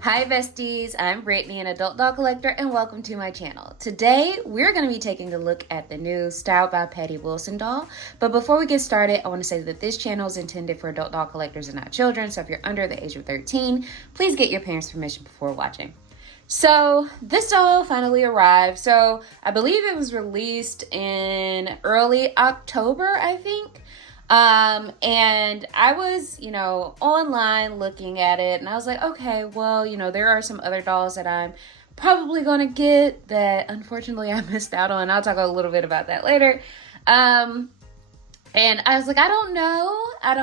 Hi besties, I'm Brittany, an adult doll collector, and welcome to my channel. Today, we're going to be taking a look at the new Styled by Patti Wilson doll. But before we get started, I want to say that this channel is intended for adult doll collectors and not children. So if you're under the age of 13, please get your parents' permission before watching. So this doll finally arrived. So I believe it was released in early October, I think. And I was, online looking at it, and I was like, okay, well, there are some other dolls that I'm probably going to get that unfortunately I missed out on. I'll talk a little bit about that later. And I was like, I don't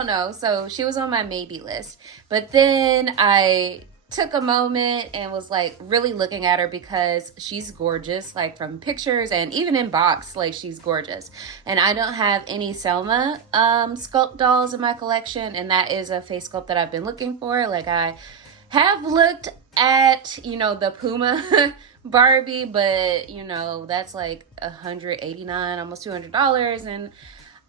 know. So she was on my maybe list, but then I took a moment and was like really looking at her because she's gorgeous, like from pictures and even in box, like she's gorgeous. And I don't have any Selma sculpt dolls in my collection, and that is a face sculpt that I've been looking for. Like I have looked at, the Puma Barbie, but that's like $189, almost $200, and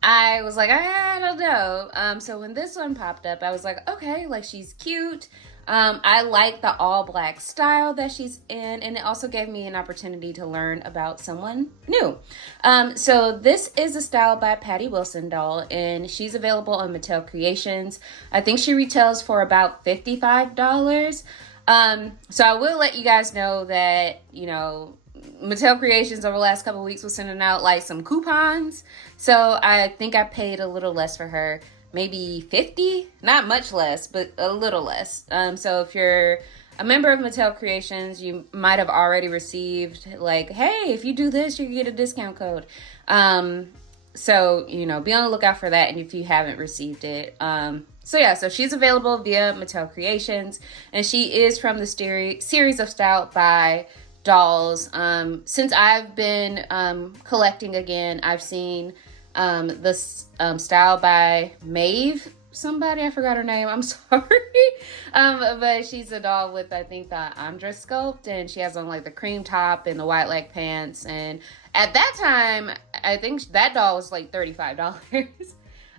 I was like, I don't know. So when this one popped up, I was like, okay, like she's cute. I like the all black style that she's in, and it also gave me an opportunity to learn about someone new. So this is a Styled by Patti Wilson doll, and she's available on Mattel Creations. I think she retails for about $55. So I will let you guys know that, Mattel Creations over the last couple of weeks was sending out like some coupons. So I think I paid a little less for her. Maybe 50, not much less, but a little less. So if you're a member of Mattel Creations, you might have already received like, hey, if you do this, you can get a discount code. So, be on the lookout for that. And if you haven't received it, so she's available via Mattel Creations, and she is from the series of Styled by dolls. Since I've been collecting again, I've seen this Styled by Maeve, somebody, I forgot her name, I'm sorry. But she's a doll with, I think, the Andra sculpt, and she has on like the cream top and the white leg pants, and at that time I think that doll was like $35.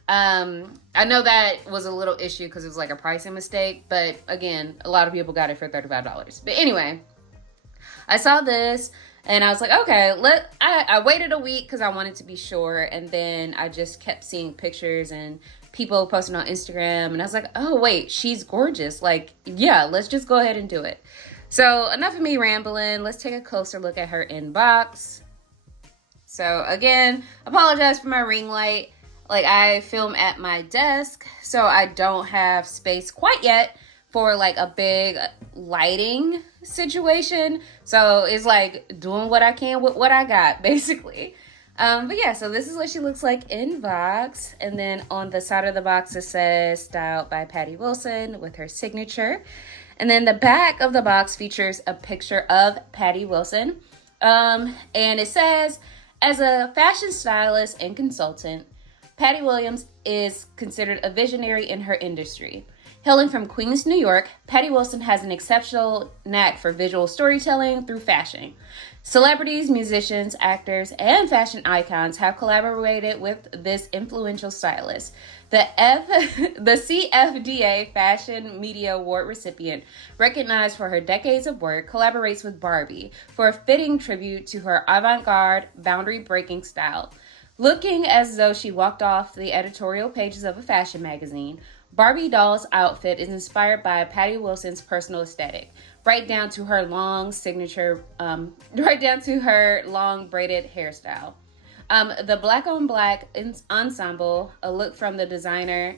I know that was a little issue because it was like a pricing mistake, but again, a lot of people got it for $35. But anyway, I saw this and I was like, okay, I waited a week because I wanted to be sure. And then I just kept seeing pictures and people posting on Instagram. And I was like, oh, wait, she's gorgeous. Like, yeah, let's just go ahead and do it. So enough of me rambling. Let's take a closer look at her inbox. So again, apologize for my ring light. Like, I film at my desk, so I don't have space quite yet for like a big lighting situation. So it's like doing what I can with what I got, basically. But yeah, so this is what she looks like in box. And then on the side of the box, it says Styled by Patti Wilson with her signature. And then the back of the box features a picture of Patti Wilson. And it says, as a fashion stylist and consultant, Patti Williams is considered a visionary in her industry. Hailing from Queens, New York, Patti Wilson has an exceptional knack for visual storytelling through fashion. Celebrities, musicians, actors, and fashion icons have collaborated with this influential stylist. The CFDA Fashion Media Award recipient, recognized for her decades of work, collaborates with Barbie for a fitting tribute to her avant-garde, boundary-breaking style. Looking as though she walked off the editorial pages of a fashion magazine, Barbie doll's outfit is inspired by Patti Wilson's personal aesthetic, right down to her long braided hairstyle. The black on black ensemble, a look from designer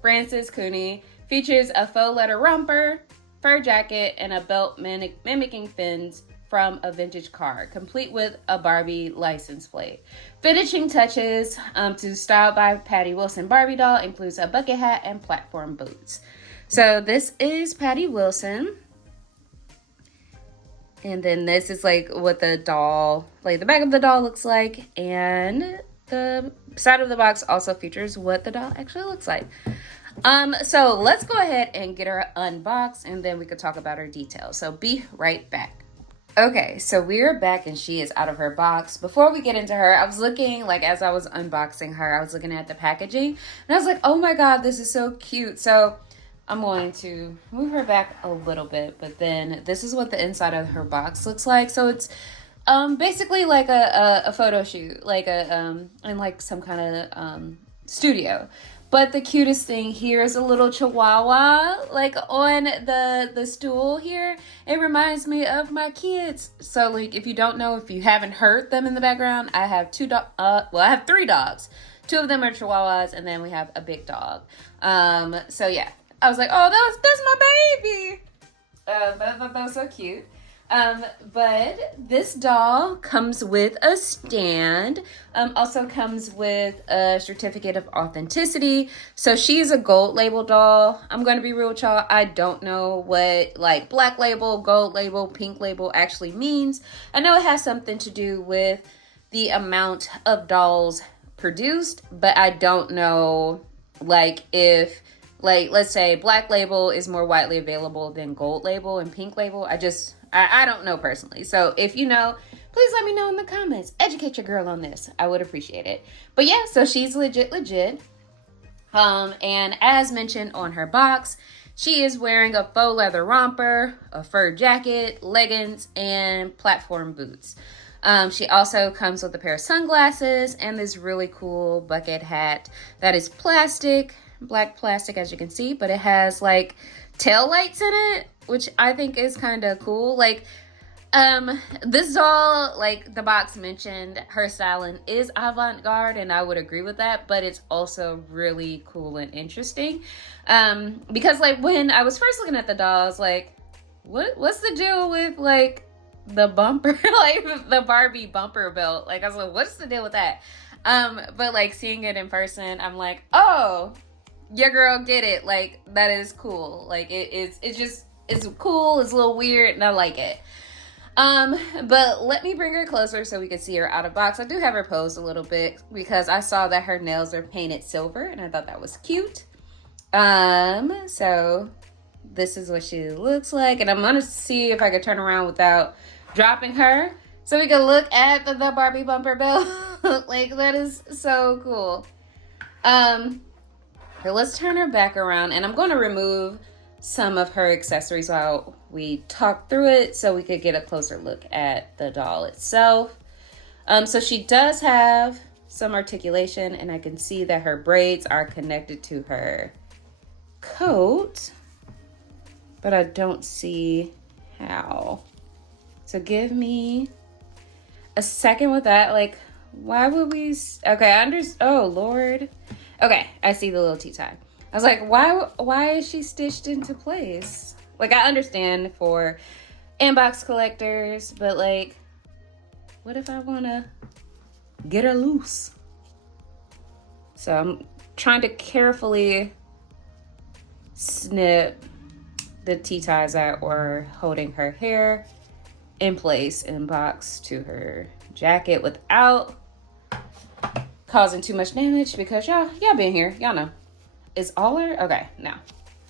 Frances Cooney, features a faux leather romper, fur jacket, and a belt mimicking fins from a vintage car, complete with a Barbie license plate. Finishing touches to Styled by Patti Wilson Barbie doll includes a bucket hat and platform boots. So this is Patti Wilson. And then this is like what the doll, like the back of the doll looks like. And the side of the box also features what the doll actually looks like. So let's go ahead and get her unboxed, and then we could talk about her details. So be right back. Okay, so we're back and she is out of her box. Before we get into her, I was looking, like as I was unboxing her, I was looking at the packaging and I was like, oh my God, this is so cute. So I'm going to move her back a little bit, but then this is what the inside of her box looks like. So it's basically like a photo shoot, like in like some kind of studio. But the cutest thing here is a little chihuahua, like on the stool here. It reminds me of my kids. So like, if you don't know, if you haven't heard them in the background, I have I have 3 dogs. 2 of them are chihuahuas, and then we have a big dog. So yeah, I was like, oh, that's my baby. But I thought that was so cute. But this doll comes with a stand, also comes with a certificate of authenticity. So she's a gold label doll. I'm going to be real with y'all. I don't know what like black label, gold label, pink label actually means. I know it has something to do with the amount of dolls produced, but I don't know like if like, let's say black label is more widely available than gold label and pink label. I don't know personally. So if you know, please let me know in the comments. Educate your girl on this. I would appreciate it. But yeah, so she's legit. And as mentioned on her box, she is wearing a faux leather romper, a fur jacket, leggings, and platform boots. She also comes with a pair of sunglasses and this really cool bucket hat that is plastic, black plastic as you can see, but it has like tail lights in it, which I think is kind of cool. Like, this doll, like the box mentioned, her styling is avant-garde, and I would agree with that, but it's also really cool and interesting. Because like when I was first looking at the doll, I was like, what's the deal with like the bumper, like the Barbie bumper belt? Like I was like, what's the deal with that? But like seeing it in person, I'm like, oh, your girl get it. Like that is cool. Like it's cool, it's a little weird, and I like it. But let me bring her closer so we can see her out of box. I do have her posed a little bit because I saw that her nails are painted silver and I thought that was cute. So this is what she looks like, and I'm gonna see if I can turn around without dropping her so we can look at the Barbie bumper belt. Like that is so cool. So let's turn her back around, and I'm going to remove some of her accessories while we talk through it so we could get a closer look at the doll itself. So she does have some articulation, and I can see that her braids are connected to her coat, but I don't see how. So give me a second with that. Like, why would we? Okay, oh Lord. Okay, I see the little T-tie. I was like, why is she stitched into place? Like, I understand for inbox collectors, but like, what if I want to get her loose? So I'm trying to carefully snip the T-ties that were holding her hair in place in box to her jacket without causing too much damage, because y'all been here, y'all know. Is all her, okay, no.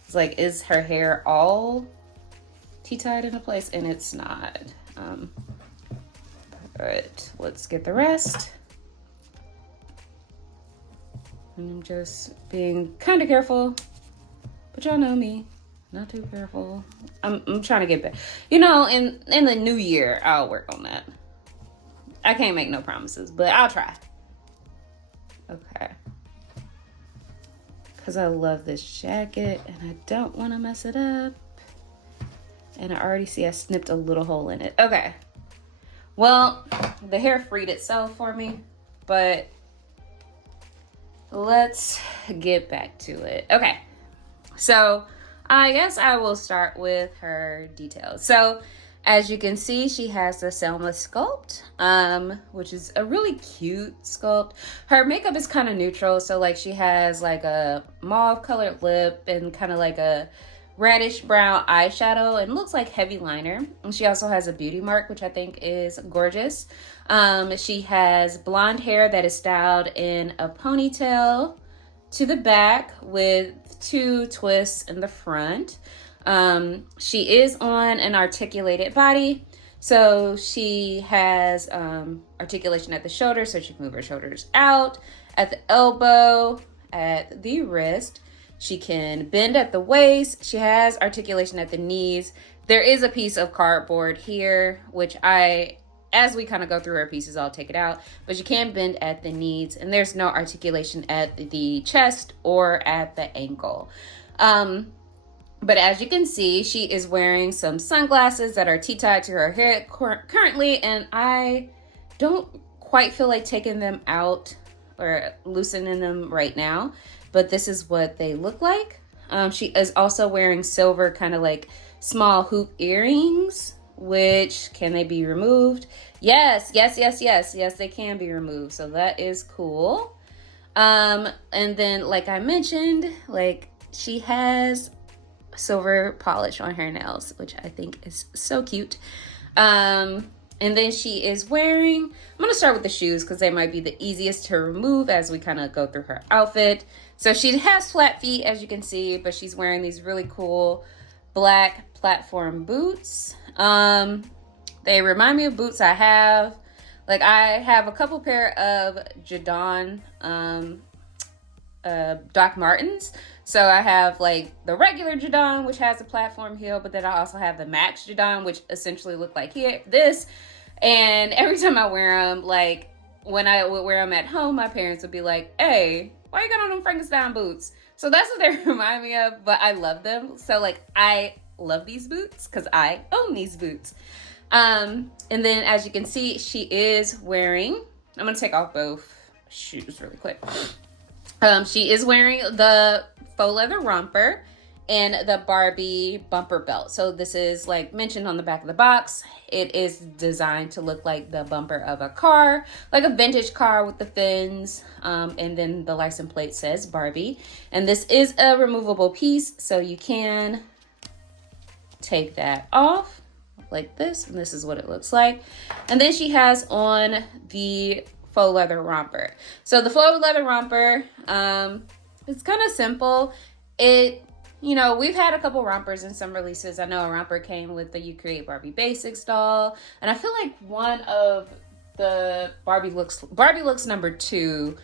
It's like, is her hair all T-tied into place? And it's not. But let's get the rest. I'm just being kind of careful, but y'all know me, not too careful. I'm trying to get back. You know, in the new year, I'll work on that. I can't make no promises, but I'll try. Okay. Because I love this jacket and I don't want to mess it up. And I already see I snipped a little hole in it. Okay. Well, the hair freed itself for me, but let's get back to it. Okay. So I guess I will start with her details. So as you can see, she has the Selma sculpt, which is a really cute sculpt. Her makeup is kind of neutral. So like she has like a mauve colored lip and kind of like a reddish brown eyeshadow and looks like heavy liner. And she also has a beauty mark, which I think is gorgeous. She has blonde hair that is styled in a ponytail to the back with 2 twists in the front. She is on an articulated body, so she has articulation at the shoulder, so she can move her shoulders out, at the elbow, at the wrist. She can bend at the waist. She has articulation at the knees. There is a piece of cardboard here, which as we kind of go through her pieces, I'll take it out. But she can bend at the knees, and there's no articulation at the chest or at the ankle. But as you can see, she is wearing some sunglasses that are T-tied to her head currently, and I don't quite feel like taking them out or loosening them right now, but this is what they look like. She is also wearing silver kind of like small hoop earrings, which, can they be removed? Yes, they can be removed. So that is cool. And then, like I mentioned, like she has silver polish on her nails, which I think is so cute. And then she is wearing, I'm going to start with the shoes because they might be the easiest to remove as we kind of go through her outfit. So she has flat feet, as you can see, but she's wearing these really cool black platform boots. They remind me of boots I have. Like, I have a couple pair of Jadon Doc Martens. So I have like the regular Jadon, which has a platform heel, but then I also have the Max Jadon, which essentially look like this. And every time I wear them, like when I would wear them at home, my parents would be like, "Hey, why you got on them Frankenstein boots?" So that's what they remind me of, but I love them. So like I love these boots because I own these boots. And then as you can see, she is wearing, I'm gonna take off both shoes really quick. She is wearing the faux leather romper and the Barbie bumper belt. So this is like mentioned on the back of the box. It is designed to look like the bumper of a car, like a vintage car with the fins. And then the license plate says Barbie. And this is a removable piece, so you can take that off like this. And this is what it looks like. And then she has on the faux leather romper. So the faux leather romper, it's kind of simple. We've had a couple rompers in some releases. I know a romper came with the You Create Barbie Basics doll. And I feel like one of the Barbie looks number 2,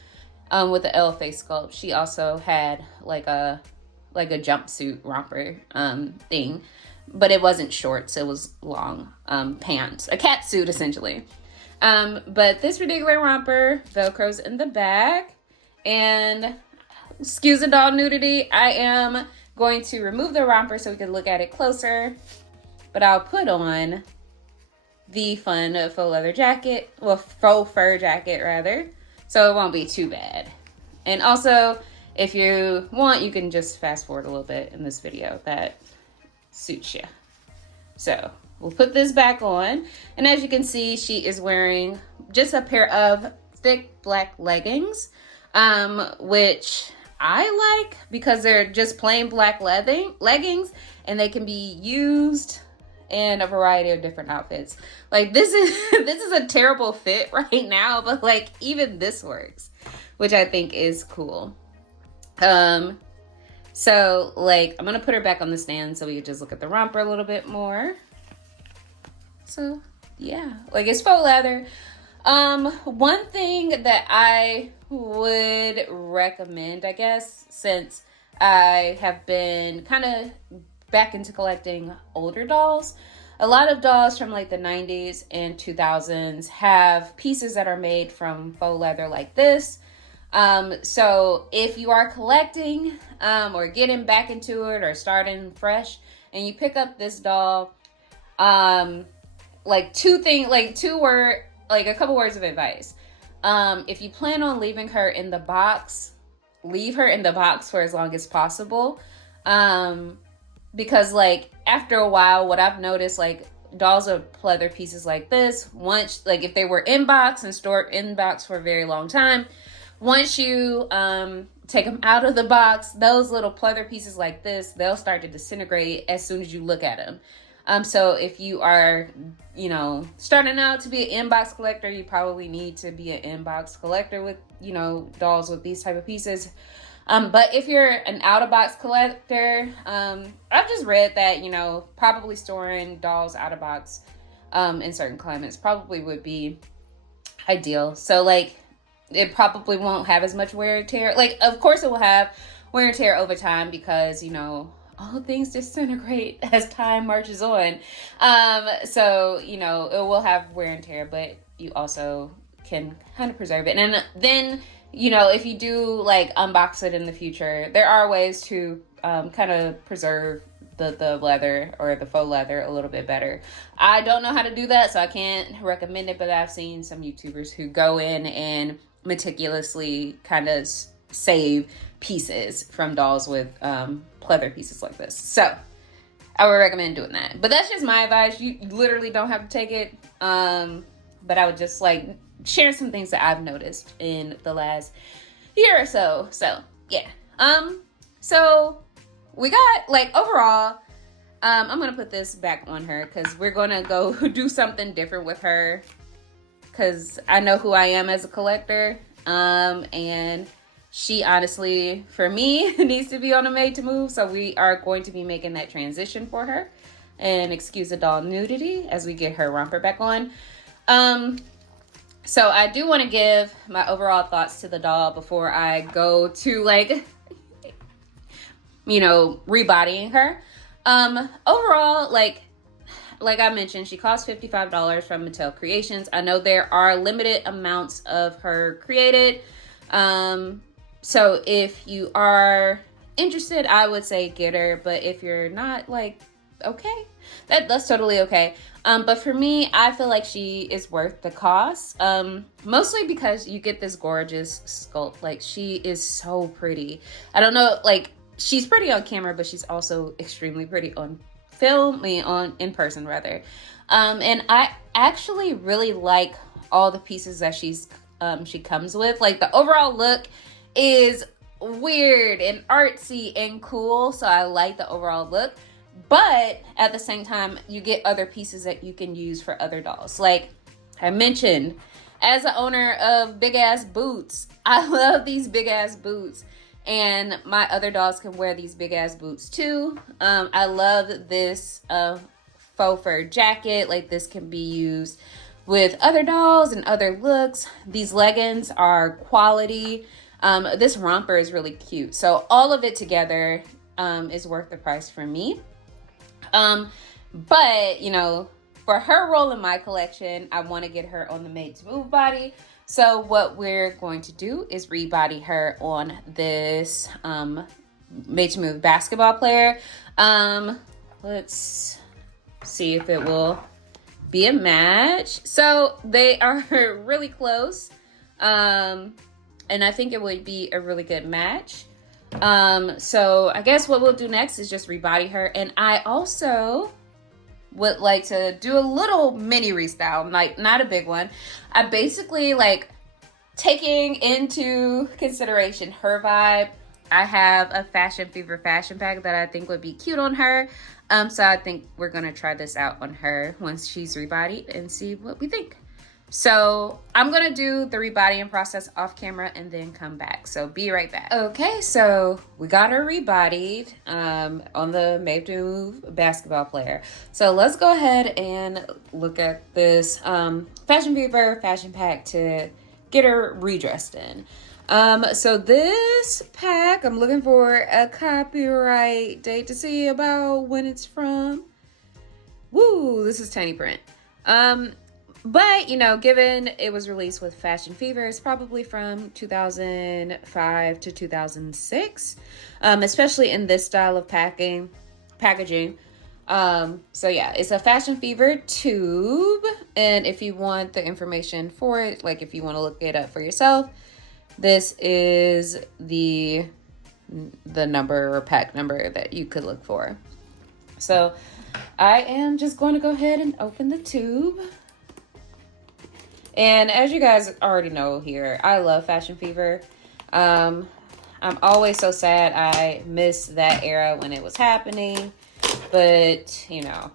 with the L face sculpt. She also had like a jumpsuit romper thing, but it wasn't shorts. It was long pants, a cat suit essentially. But this particular romper velcros in the back, and excuse the doll nudity. I am going to remove the romper so we can look at it closer, but I'll put on the fun faux leather jacket, well, faux fur jacket rather, so it won't be too bad. And also, if you want, you can just fast forward a little bit in this video. That suits you. So we'll put this back on, and as you can see, she is wearing just a pair of thick black leggings, which I like because they're just plain black leggings, and they can be used in a variety of different outfits. Like this is a terrible fit right now, but like even this works, which I think is cool. So like I'm gonna put her back on the stand so we can just look at the romper a little bit more. So yeah, like it's faux leather. One thing that I would recommend, I guess, since I have been kind of back into collecting older dolls, a lot of dolls from like the 90s and 2000s have pieces that are made from faux leather like this. So if you are collecting, or getting back into it or starting fresh and you pick up this doll, a couple words of advice. If you plan on leaving her in the box, leave her in the box for as long as possible. Because like after a while, what I've noticed, like dolls of pleather pieces like this, once, like if they were in box and stored in box for a very long time, once you take them out of the box, those little pleather pieces like this, they'll start to disintegrate as soon as you look at them. So if you are, starting out to be an inbox collector, you probably need to be an inbox collector with, dolls with these type of pieces. But if you're an out-of-box collector, I've just read that, probably storing dolls out of box in certain climates probably would be ideal. So like it probably won't have as much wear and tear. Like, of course it will have wear and tear over time because, you know, all things disintegrate as time marches on. So, you know, it will have wear and tear, but you also can kind of preserve it. And then, you know, if you do like unbox it in the future, there are ways to kind of preserve the leather or the faux leather a little bit better. I don't know how to do that, so I can't recommend it, but I've seen some YouTubers who go in and meticulously kind of save pieces from dolls with pleather pieces like this. So I would recommend doing that. But that's just my advice. You literally don't have to take it. But I would just like share some things that I've noticed in the last year or so. So yeah. So we got like overall, I'm gonna put this back on her because we're gonna go do something different with her because I know who I am as a collector. And she honestly, for me, needs to be on a made to move. So we are going to be making that transition for her. And excuse the doll nudity as we get her romper back on. So I do want to give my overall thoughts to the doll before I go to like, you know, rebodying her. Overall, like I mentioned, she cost $55 from Mattel Creations. I know there are limited amounts of her created. So if you are interested, I would say get her. But if you're not, like, okay, that's totally okay. But for me, I feel like she is worth the cost. Mostly because you get this gorgeous sculpt. Like, she is so pretty. I don't know, like, she's pretty on camera, but she's also extremely pretty on film, in person rather. And I actually really like all the pieces that she comes with. Like, the overall look is weird and artsy and cool, so I like the overall look. But at the same time, you get other pieces that you can use for other dolls. Like I mentioned, as an owner of big ass boots, I love these big ass boots. And my other dolls can wear these big ass boots too. I love this faux fur jacket. Like, this can be used with other dolls and other looks. These leggings are quality. This romper is really cute. So all of it together is worth the price for me. But, you know, for her role in my collection, I want to get her on the made to move body. So what we're going to do is rebody her on this made to move basketball player. Let's see if it will be a match. So they are really close. And I think it would be a really good match. So I guess what we'll do next is just rebody her. And I also would like to do a little mini restyle, like not a big one. I basically like taking into consideration her vibe. I have a Fashion Fever fashion pack that I think would be cute on her. So I think we're gonna try this out on her once she's rebodied and see what we think. So I'm gonna do the rebodying process off camera and then come back. So be right back. Okay, so we got her rebodied on the Made to Move basketball player. So let's go ahead and look at this Fashion Fever fashion pack to get her redressed in. So this pack, I'm looking for a copyright date to see about when it's from. Woo, this is tiny print. But, you know, given it was released with Fashion Fever, it's probably from 2005 to 2006, especially in this style of packaging. So yeah, it's a Fashion Fever tube. And if you want the information for it, like if you want to look it up for yourself, this is the number or pack number that you could look for. So I am just going to go ahead and open the tube. And as you guys already know here, I love Fashion Fever. I'm always so sad I missed that era when it was happening. But, you know,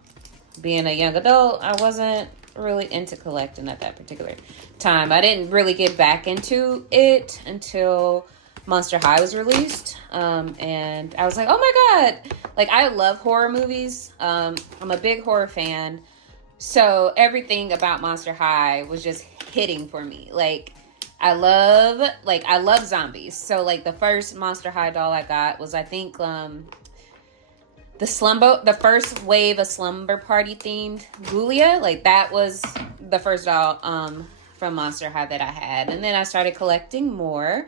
being a young adult, I wasn't really into collecting at that particular time. I didn't really get back into it until Monster High was released. And I was like, oh my God. Like, I love horror movies. I'm a big horror fan. So everything about Monster High was just hitting for me. Like, I love zombies. So like the first Monster High doll I got was, I think, the first wave of Slumber Party themed Ghoulia. Like that was the first doll from Monster High that I had. And then I started collecting more.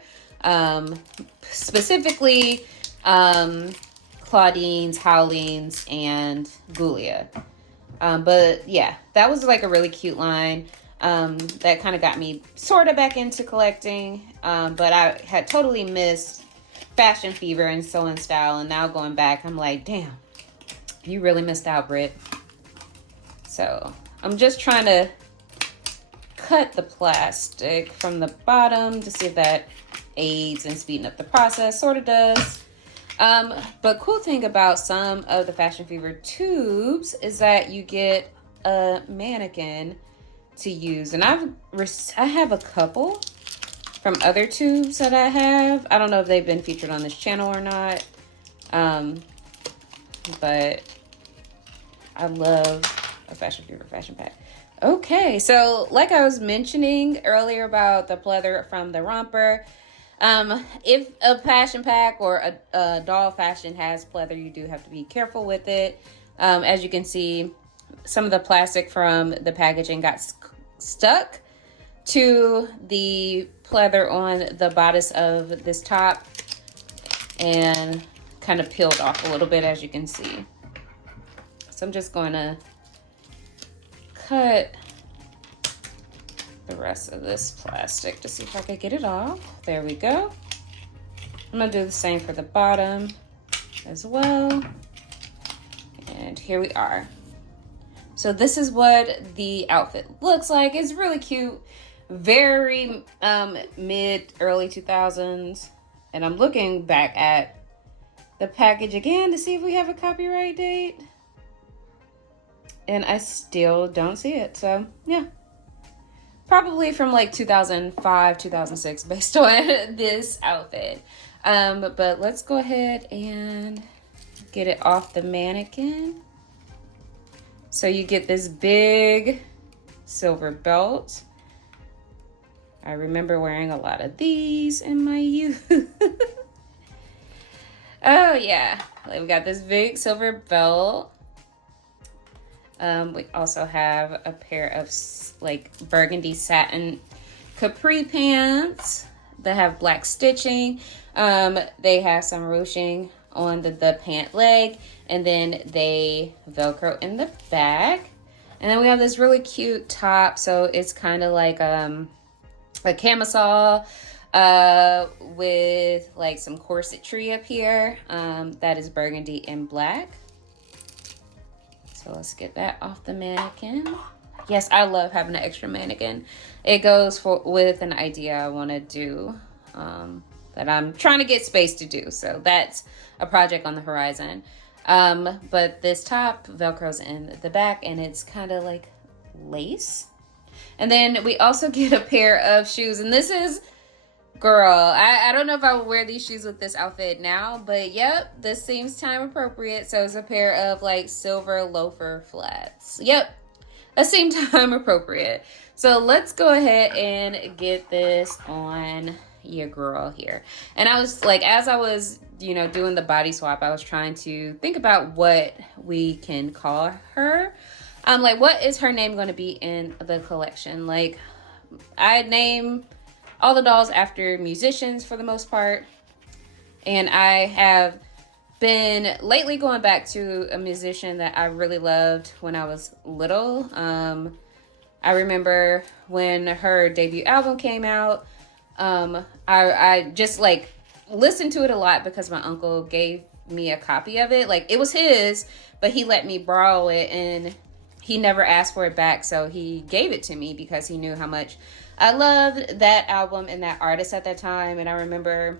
Specifically Claudines, Howlings, and Ghoulia. But yeah, that was like a really cute line. That kind of got me sort of back into collecting. But I had totally missed Fashion Fever and Sew in Style. And now going back, I'm like, damn, you really missed out, Britt. So I'm just trying to cut the plastic from the bottom to see if that aids in speeding up the process. Sort of does. But cool thing about some of the Fashion Fever tubes is that you get a mannequin to use. And I have a couple from other tubes that I have. I don't know if they've been featured on this channel or not. But I love a Fashion Fever fashion pack. Okay, so like I was mentioning earlier about the pleather from the romper, if a fashion pack or a doll fashion has pleather, you do have to be careful with it. As you can see, some of the plastic from the packaging got stuck to the pleather on the bodice of this top and kind of peeled off a little bit, as you can see. So I'm just going to cut the rest of this plastic to see if I can get it off. There we go. I'm gonna do the same for the bottom as well. And here we are. So this is what the outfit looks like. It's really cute. Very early 2000s. And I'm looking back at the package again to see if we have a copyright date. And I still don't see it. So yeah. Probably from like 2005, 2006 based on this outfit. But let's go ahead and get it off the mannequin. So you get this big silver belt. I remember wearing a lot of these in my youth. Oh yeah, we got this big silver belt. We also have a pair of like burgundy satin capri pants that have black stitching. They have some ruching on the pant leg, and then they Velcro in the back. And then we have this really cute top. So it's kind of like a camisole with like some corsetry up here. That is burgundy and black. So let's get that off the mannequin. Yes, I love having an extra mannequin. It goes with an idea I want to do that I'm trying to get space to do. So that's a project on the horizon. But this top Velcro's in the back, and it's kind of like lace. And then we also get a pair of shoes. And this is, girl, I don't know if I would wear these shoes with this outfit now, but yep, this seems time appropriate. So it's a pair of like silver loafer flats. Yep, that seemed time appropriate. So let's go ahead and get this on your girl here. And I was like, as I was, doing the body swap, I was trying to think about what we can call her. Like, what is her name going to be in the collection? Like, I name all the dolls after musicians for the most part. And I have been lately going back to a musician that I really loved when I was little. I remember when her debut album came out. I just like listened to it a lot because my uncle gave me a copy of it. Like, it was his, but he let me borrow it, and he never asked for it back. So he gave it to me because he knew how much I loved that album and that artist at that time. And I remember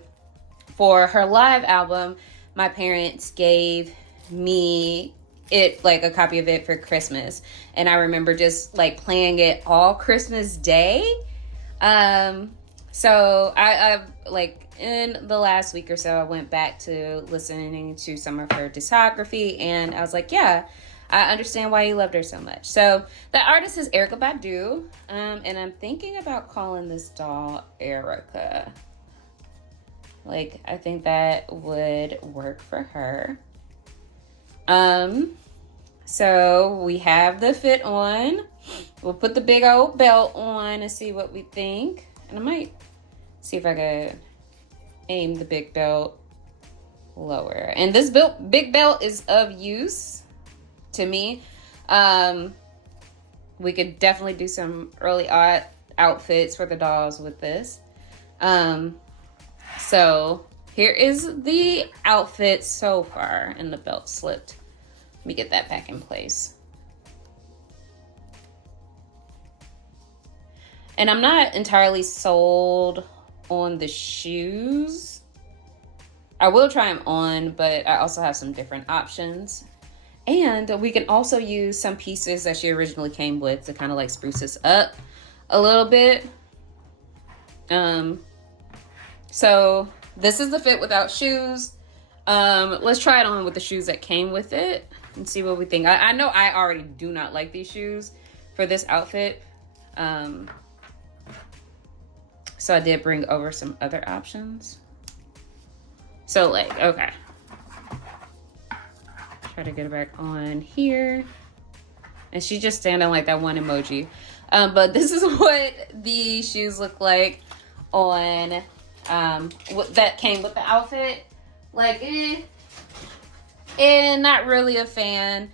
for her live album, my parents gave me it, like a copy of it for Christmas. And I remember just like playing it all Christmas Day. So I like in the last week or so, I went back to listening to some of her discography, and I was like, yeah, I understand why you loved her so much. So the artist is Erica Badu, and I'm thinking about calling this doll Erica. Like, I think that would work for her. So we have the fit on. We'll put the big old belt on and see what we think. And I might see if I could aim the big belt lower. And this big belt is of use to me. We could definitely do some early outfits for the dolls with this. So here is the outfit so far, and the belt slipped. Let me get that back in place. And I'm not entirely sold on the shoes. I will try them on, but I also have some different options. And we can also use some pieces that she originally came with to kind of like spruce this up a little bit. So this is the fit without shoes. Let's try it on with the shoes that came with it and see what we think. I know I already do not like these shoes for this outfit. So I did bring over some other options. So like, okay. Try to get it back on here. And she's just standing like that one emoji. But this is what the shoes look like on what that came with the outfit. Like, not really a fan.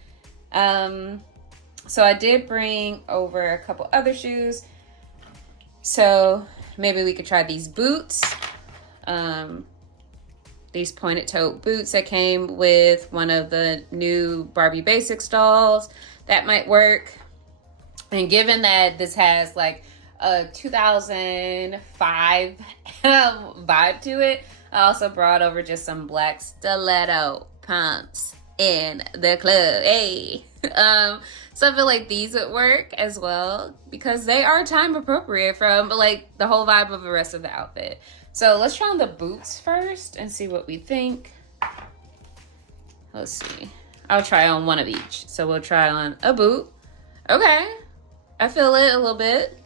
So I did bring over a couple other shoes. So maybe we could try these boots. These pointed toe boots that came with one of the new Barbie Basics dolls. That might work. And given that this has like a 2005 vibe to it, I also brought over just some black stiletto pumps in the club. Hey. So I feel like these would work as well because they are time appropriate from like the whole vibe of the rest of the outfit. So let's try on the boots first and see what we think. Let's see. I'll try on one of each. So we'll try on a boot. Okay. I feel it a little bit.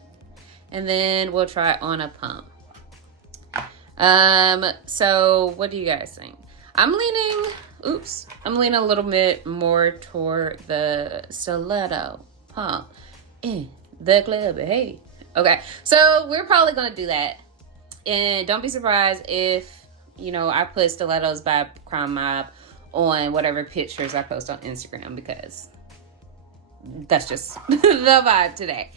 And then we'll try on a pump. So what do you guys think? I'm leaning a little bit more toward the stiletto pump in the club. Hey. Okay. So we're probably going to do that. And don't be surprised if, I put stilettos by Crime Mob on whatever pictures I post on Instagram because that's just the vibe today.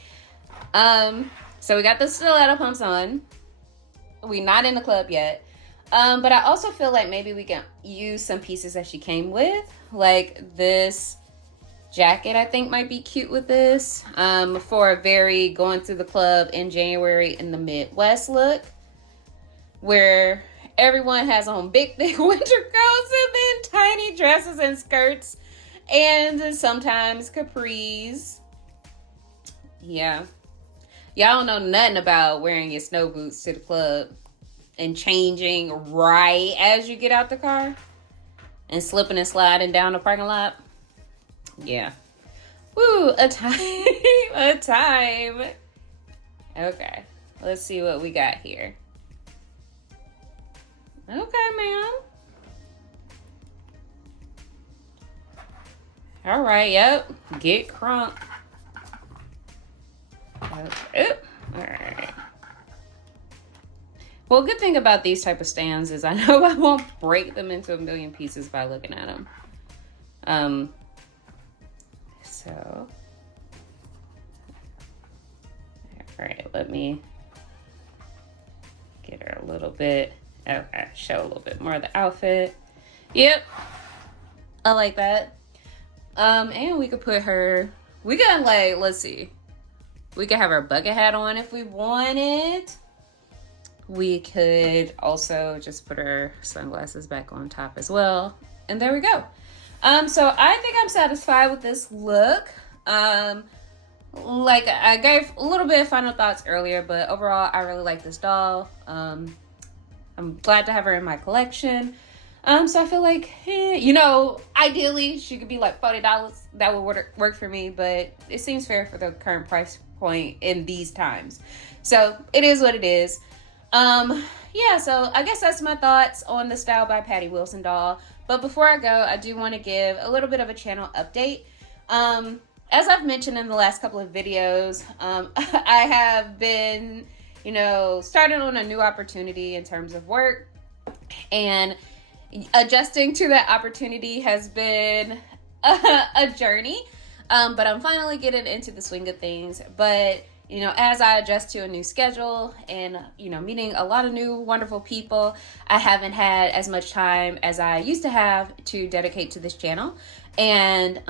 So we got the stiletto pumps on. We're not in the club yet. But I also feel like maybe we can use some pieces that she came with. Like this jacket, I think might be cute with this. For a very going through the club in January in the Midwest look. Where everyone has on big, thick winter coats and then tiny dresses and skirts. And sometimes capris. Yeah. Y'all don't know nothing about wearing your snow boots to the club and changing right as you get out the car and slipping and sliding down the parking lot. Yeah. Woo, a time. A time. Okay. Let's see what we got here. Okay, ma'am. All right, yep. Get crunk. Okay. All right. Well, good thing about these type of stands is I know I won't break them into a million pieces by looking at them. So. All right, let me get her a little bit. Okay, show a little bit more of the outfit. Yep. I like that. And we could put her, we could like, let's see. We could have our bucket hat on if we wanted. We could also just put our sunglasses back on top as well. And there we go. So I think I'm satisfied with this look. Like I gave a little bit of final thoughts earlier, but overall I really like this doll. I'm glad to have her in my collection. So I feel like, you know, ideally she could be like $40. That would work for me, but it seems fair for the current price point in these times. So it is what it is. Yeah, so I guess that's my thoughts on the Style by Patti Wilson doll. But before I go, I do want to give a little bit of a channel update. As I've mentioned in the last couple of videos, I have been, you know, started on a new opportunity in terms of work, and adjusting to that opportunity has been a journey. But I'm finally getting into the swing of things. But, you know, as I adjust to a new schedule and, you know, meeting a lot of new wonderful people, I haven't had as much time as I used to have to dedicate to this channel. And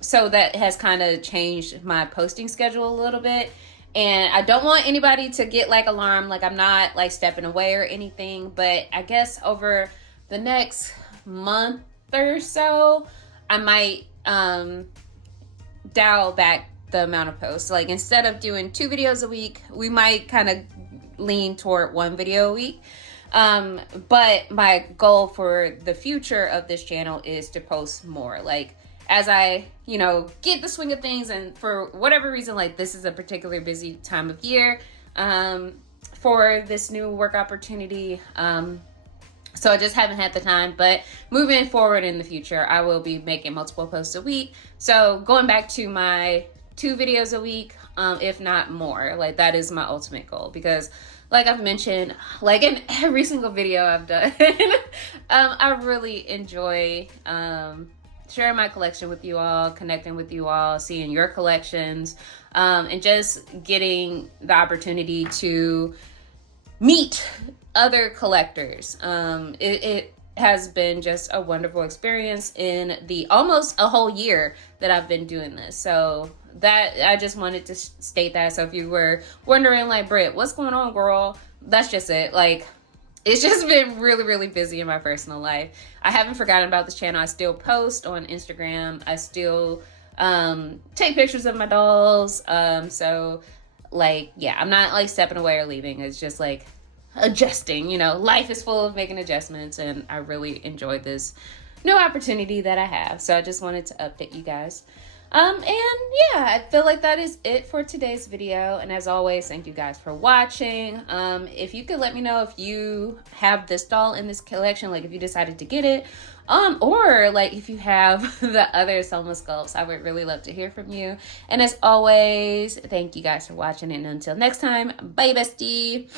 so that has kind of changed my posting schedule a little bit. And I don't want anybody to get like alarmed, like I'm not like stepping away or anything. But I guess over the next month or so, I might dial back the amount of posts. Like instead of doing 2 videos a week, we might kind of lean toward 1 video a week. But my goal for the future of this channel is to post more. Like as I, you know, get the swing of things, and for whatever reason, like this is a particularly busy time of year for this new work opportunity. So I just haven't had the time, but moving forward in the future, I will be making multiple posts a week. So going back to my 2 videos a week, if not more, like that is my ultimate goal, because like I've mentioned, like in every single video I've done, I really enjoy sharing my collection with you all, connecting with you all, seeing your collections, and just getting the opportunity to meet other collectors. It has been just a wonderful experience in the almost a whole year that I've been doing this. So that I just wanted to state that. So if you were wondering like, Britt, what's going on, girl? That's just it. Like, it's just been really, really busy in my personal life. I haven't forgotten about this channel. I still post on Instagram. I still take pictures of my dolls. So like, yeah, I'm not like stepping away or leaving. It's just like adjusting, you know, life is full of making adjustments, and I really enjoyed this new opportunity that I have. So I just wanted to update you guys. And yeah, I feel like that is it for today's video. And as always, thank you guys for watching. If you could let me know if you have this doll in this collection, like if you decided to get it, or like if you have the other Selma sculpts, I would really love to hear from you. And as always, thank you guys for watching, and until next time, bye bestie.